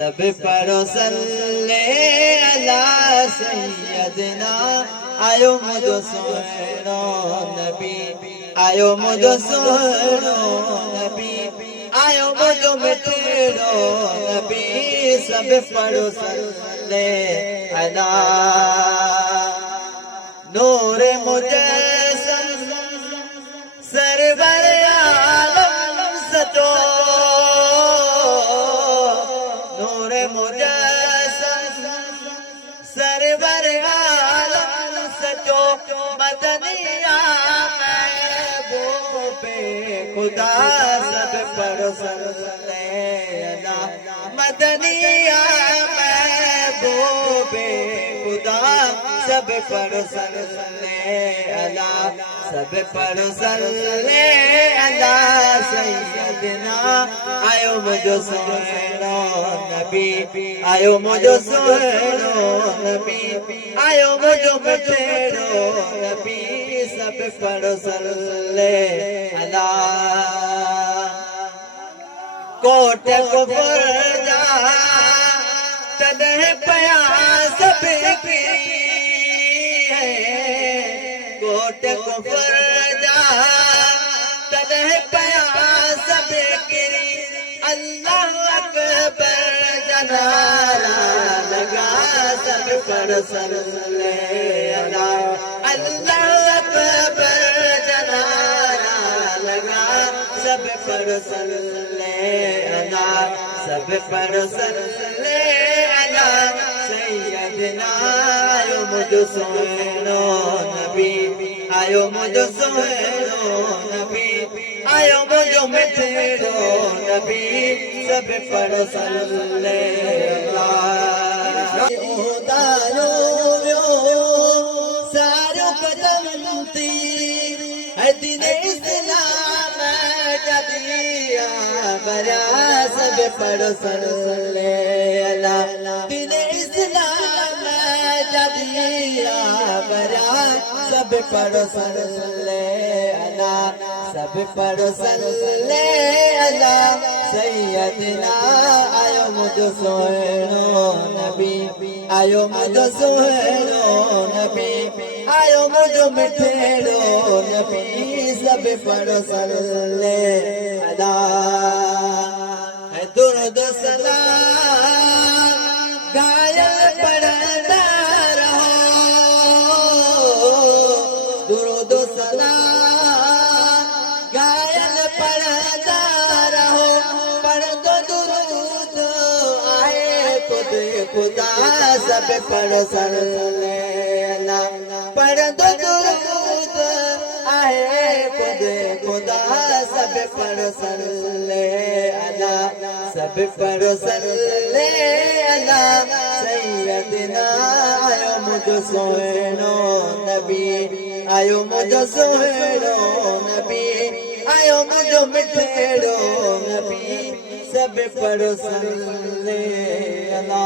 सब पढ़ो सल्ले अला सैयदना। आयो मुझो सोहणो नबी, आयो मुझो सोहणो नबी, आयो मुझो मिठड़ो नबी। सब पढ़ो सल्ले अला नूर मुजस्सम सरवर आलम सचो। नूर मुजस्सम सरवर आलम सचो। मदनिया महबूबे खुदा। सब पढ़ो सल्ले अला मदनिया महबूबे खुदा। सब पढ़ो सल्ले अला, सब पढ़ो सल्ले अला सैयदना। आयो मुझो सोहणो नबी, आयो मुझो सोहणो नबी, आयो मुझो मिठड़ो नबी। सब पढ़ो सल्ले अला। कोट कुफर जा तॾहिं पया सब किरी है। कोट कुफर जा तॾहिं पया सब किरी। अल्लाह अकबर जा नारा लगा। सब पढ़ो सल्ले अला, अल्लाह अकबर जा नारा लगा। सब पढ़ो सल्ले अला, सब पढ़ो सल्ले अला सैयदना। आयो मुझो सोहणो नबी, आयो मुझो सोहणो नबी, आयो मुझो मिठड़ो नबी। सब पढ़ो सल्ले अला। उदारो वियो सारो कदम थी है दीने इस्लाम जा दिया बरा। सब पढ़ो सल्ले अला दीने इस्लाम जा दिया बरा। सब पढ़ो सल्ले अला, सब पढ़ो सल्ले अला सैयदना। आयो मुझो सोहणो नबी, आयो मुझो सोहणो नबी, आयो मुझो मिठड़ो नबी। सब पढ़ो सल्ले अला। दुरूद सलाम गायल पढ़ंदा रहो। दुरूद सलाम गायल पढ़ंदा रहो। पढ़ दो दुरूद आए खुद खुदा। सब पढ़ो सल्ले अला, पढ़ दो दुरूद आए खुद खुदा। सब पढ़ो सल्ले अला, सब पढ़ो सल्ले अला सैयदना। आयो मुझो सोहणो नबी, आयो मुझो सोहणो नबी, आयो मुझो मिठड़ो नबी। सब पढ़ो सल्ले अला।